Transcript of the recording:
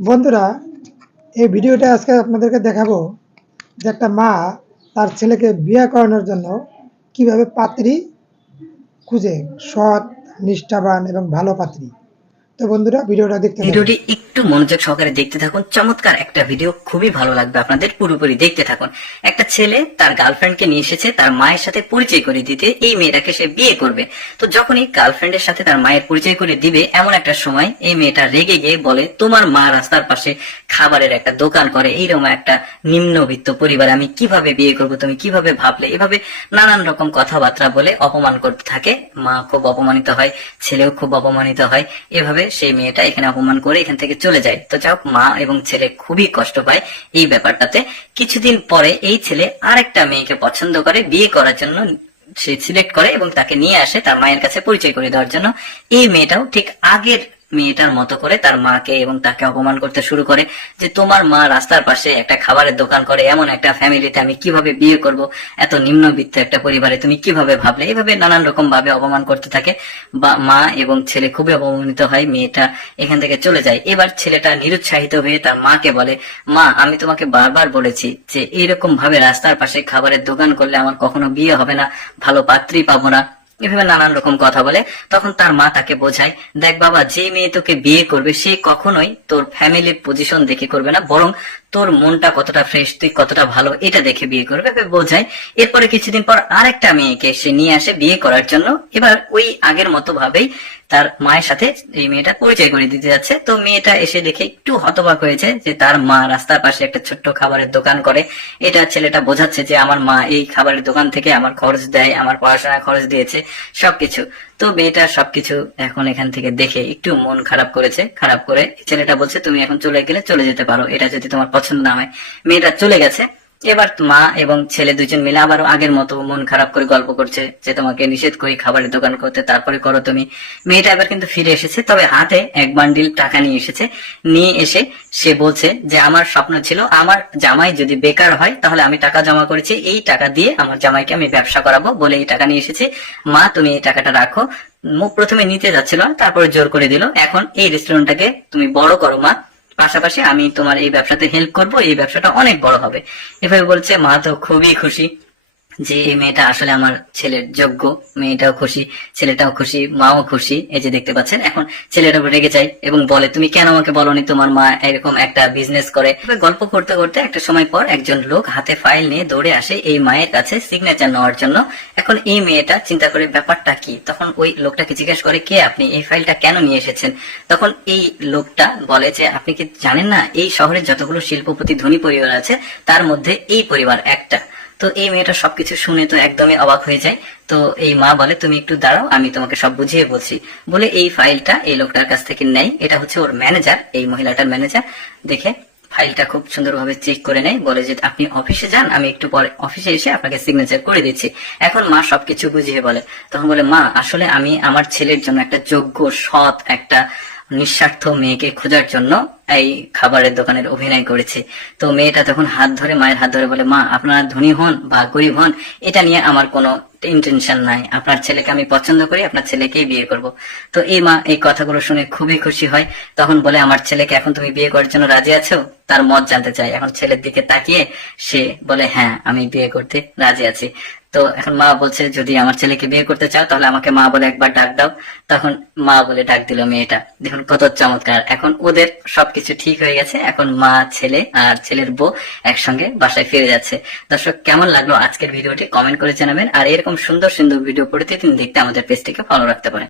বন্ধুরা, এই ভিডিওটা আজকে আপনাদেরকে দেখাবো যে একটা মা তার ছেলেকে বিয়ে করানোর জন্য কিভাবে পাত্রী খুঁজে, সৎ, নিষ্ঠাবান এবং ভালো পাত্রী। তো বন্ধুরা, ভিডিওটা দেখতে থাকুন। ভিডিওটি একটু মনোযোগ সহকারে দেখতে থাকুন। চমৎকার একটা ভিডিও, খুবই ভালো লাগবে আপনাদের, পুরোপুরি দেখতে থাকুন। একটা ছেলে তার গার্লফ্রেন্ডকে নিয়ে এসেছে তার মায়ের সাথে পরিচয় করে দিতে। এই মেয়েটাকে সে বিয়ে করবে। তো যখনই গার্লফ্রেন্ডের সাথে তার মায়ের পরিচয় করে দিবে, এমন একটা সময় এই মেয়েটা রেগে গিয়ে বলে, তোমার মা রাস্তার পাশে খাবারের একটা দোকান করে, এইরকম একটা নিম্নবিত্ত পরিবার আমি কিভাবে বিয়ে করব, তুমি কিভাবে ভাবলে, এভাবে নানান রকম কথাবার্তা বলে অপমান করতে থাকে। মা খুব অপমানিত হয়, ছেলেও খুব অপমানিত হয়। এভাবে সেই মেয়েটা এখানে অপমান করে এখান থেকে চলে যায়। তো যাই হোক, মা এবং ছেলে খুবই কষ্ট পায় এই ব্যাপারটাতে। কিছুদিন পরে এই ছেলে আরেকটা মেয়েকে পছন্দ করে, বিয়ে করার জন্য সে সিলেক্ট করে এবং তাকে নিয়ে আসে তার মায়ের কাছে পরিচয় করে দেওয়ার জন্য। এই মেয়েটাও ঠিক আগের মেয়েটার মতো করে তার মাকে এবং তাকে অপমান করতে শুরু করে, যে তোমার মা রাস্তার পাশে একটা খাবারের দোকান করে, এমন একটা ফ্যামিলিতে আমি কিভাবে বিয়ে করব, এত নিম্নবিত্ত একটা পরিবারে তুমি কিভাবে ভাবলে, এইভাবে নানান রকম ভাবে অপমান করতে থাকে। বা মা এবং ছেলে খুবই অপমানিত হয়, মেয়েটা এখান থেকে চলে যায়। এবার ছেলেটা নিরুৎসাহিত হয়ে তার মাকে বলে, মা আমি তোমাকে বারবার বলেছি যে এইরকম ভাবে রাস্তার পাশে খাবারের দোকান করলে আমার কখনো বিয়ে হবে না, ভালো পাত্রী পাবো না, এভাবে নানান রকম কথা বলে। তখন তার মা তাকে বোঝায়, দেখ বাবা, যে মেয়ে তোকে বিয়ে করবে সে কখনোই তোর ফ্যামিলির পজিশন দেখে করবে না, বরং তোর মনটা কতটা ফ্রেশ, তুই কতটা ভালো, এটা দেখে বিয়ে করবে, বোঝায়। এরপরে কিছুদিন পর আরেকটা মেয়েকে সে নিয়ে আসে বিয়ে করার জন্য। এবার ওই আগের মতো ভাবেই তার মায়ের সাথে এই মেয়েটা পরিচয় করে দিতে যাচ্ছে। তো মেয়েটা এসে দেখে একটু হতবাক হয়েছে যে তার মা রাস্তার পাশে একটা ছোট্ট খাবারের দোকান করে। এটা ছেলেটা বোঝাচ্ছে যে আমার মা এই খাবারের দোকান থেকে আমার খরচ দেয়, আমার পড়াশোনার খরচ দিয়েছে, সবকিছু। তো মেয়েটা সবকিছু এখন এখান থেকে দেখে একটু মন খারাপ করেছে। খারাপ করে ছেলেটা বলছে, তুমি এখন চলে গেলে চলে যেতে পারো, এটা যদি তোমার পছন্দ না হয়। মেয়েটা চলে গেছে। এবার মা এবং ছেলে দুজন মিলে আবারও আগের মতো মন খারাপ করে গল্প করছে যে তোমাকে নিষেধ করি খাবারের দোকান করতে, তারপরে করো তুমি। মেয়েটা এবার কিন্তু ফিরে এসেছে, তবে হাতে এক বান্ডিল টাকা নিয়ে এসেছে। নিয়ে এসে সে বলছে যে আমার স্বপ্ন ছিল আমার জামাই যদি বেকার হয় তাহলে আমি টাকা জমা করেছি, এই টাকা দিয়ে আমার জামাইকে আমি ব্যবসা করাবো বলে এই টাকা নিয়ে এসেছি। মা তুমি এই টাকাটা রাখো। মুখ প্রথমে নিতে যাচ্ছিল, তারপরে জোর করে দিল, এখন এই রেস্টুরেন্টটাকে তুমি বড় করো মা, পাশাপাশি আমি তোমার এই ব্যবসাতে হেল্প করব, এই ব্যবসাটা অনেক বড় হবে। এভাবে বলছে। মা তো খুবই খুশি যে এই মেয়েটা আসলে আমার ছেলের যোগ্য। মেয়েটাও খুশি, ছেলেটাও খুশি, মাও খুশি। এই যে দেখতে পাচ্ছেন, এখন ছেলেটা রেগে যায় এবং বলে, তুমি কেন আমাকে বলনি তোমার মা এরকম একটা বিজনেস করে। গল্প করতে করতে একটা সময় পর একজন লোক হাতে ফাইল নিয়ে দৌড়ে আসে এই মায়ের কাছে সিগনেচার নেওয়ার জন্য। এখন এই মেয়েটা চিন্তা করে ব্যাপারটা কি, তখন ওই লোকটাকে জিজ্ঞেস করে, কে আপনি, এই ফাইলটা কেন নিয়ে এসেছেন। তখন এই লোকটা বলে যে আপনি কি জানেন না এই শহরে যতগুলো শিল্পপতি ধনী পরিবার আছে তার মধ্যে এই পরিবার একটা। তো এই মেয়েটা সবকিছু শুনে তো একদমই অবাক হয়ে যায়। তো এই মা বলে, তুমি একটু দাঁড়াও, আমি তোমাকে সব বুঝিয়ে বলছি। বলে এই ফাইলটা এই লোকটার কাছ থেকে নেয়। এটা হচ্ছে ওর ম্যানেজার, এই মহিলাটার ম্যানেজার। দেখে ফাইলটা খুব সুন্দরভাবে চেক করে নেয়, বলে যে আপনি অফিসে যান, আমি একটু পরে অফিসে এসে আপনাকে সিগনেচার করে দিচ্ছি। এখন মা সবকিছু বুঝিয়ে বলে। তখন বলে, মা আসলে আমি আমার ছেলের জন্য একটা যোগ্য, সৎ, একটা নিঃস্বার্থ মেয়েকে খোঁজার জন্য এই খাবারের দোকানের অভিনয় করেছে। তো মেয়েটা তখন হাত ধরে, মায়ের হাত ধরে বলে, মা আপনারা ধনী হন বা গরিব হন এটা নিয়ে আমার কোনো ইন্টেনশন নাই, আপনার ছেলেকে আমি পছন্দ করি, আপনার ছেলেকেই বিয়ে করব। তো এই মা এই কথাগুলো শুনে খুবই খুশি হয়। তখন বলে, আমার ছেলেকে এখন তুমি বিয়ে করার জন্য রাজি আছো, তার মত জানতে চাই। এখন ছেলের দিকে তাকিয়ে সে বলে, হ্যাঁ আমি বিয়ে করতে রাজি আছি। তো এখন মা বলছে, যদি আমার ছেলেকে বিয়ে করতে চাও তাহলে আমাকে মা বলে একবার ডাক দাও। তখন মা বলে ডাক দিল মেয়েটা। দেখুন কত চমৎকার, এখন ওদের সবকিছু ঠিক হয়ে গেছে। এখন মা, ছেলে আর ছেলের বউ একসঙ্গে বাসায় ফিরে যাচ্ছে। দর্শক, কেমন লাগলো আজকের ভিডিওটি কমেন্ট করে জানাবেন। আর এরকম সুন্দর সুন্দর ভিডিও প্রতিদিন দেখতে আমাদের পেজটিকে ফলো রাখতে পারেন।